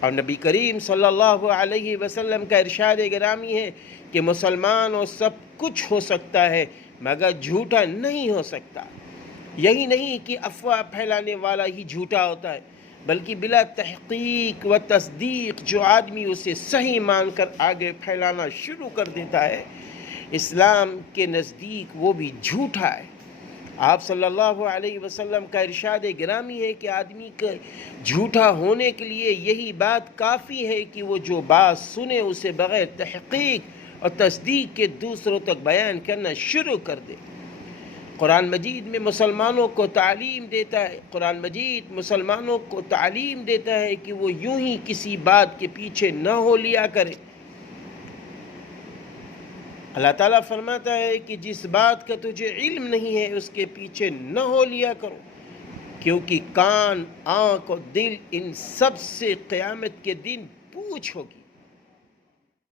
اور نبی کریم صلی اللہ علیہ وسلم کا ارشاد گرامی ہے کہ مسلمان اور سب کچھ ہو سکتا ہے مگر جھوٹا نہیں ہو سکتا۔ یہی نہیں کہ افواہ پھیلانے والا ہی جھوٹا ہوتا ہے، بلکہ بلا تحقیق و تصدیق جو آدمی اسے صحیح مان کر آگے پھیلانا شروع کر دیتا ہے، اسلام کے نزدیک وہ بھی جھوٹا ہے۔ آپ صلی اللہ علیہ وسلم کا ارشاد گرامی ہے کہ آدمی کے جھوٹا ہونے کے لیے یہی بات کافی ہے کہ وہ جو بات سنے اسے بغیر تحقیق اور تصدیق کے دوسروں تک بیان کرنا شروع کر دے۔ قرآن مجید میں مسلمانوں کو تعلیم دیتا ہے، قرآن مجید مسلمانوں کو تعلیم دیتا ہے کہ وہ یوں ہی کسی بات کے پیچھے نہ ہو لیا کرے۔ اللہ تعالیٰ فرماتا ہے کہ جس بات کا تجھے علم نہیں ہے اس کے پیچھے نہ ہو لیا کرو، کیونکہ کان، آنکھ اور دل ان سب سے قیامت کے دن پوچھ ہوگی۔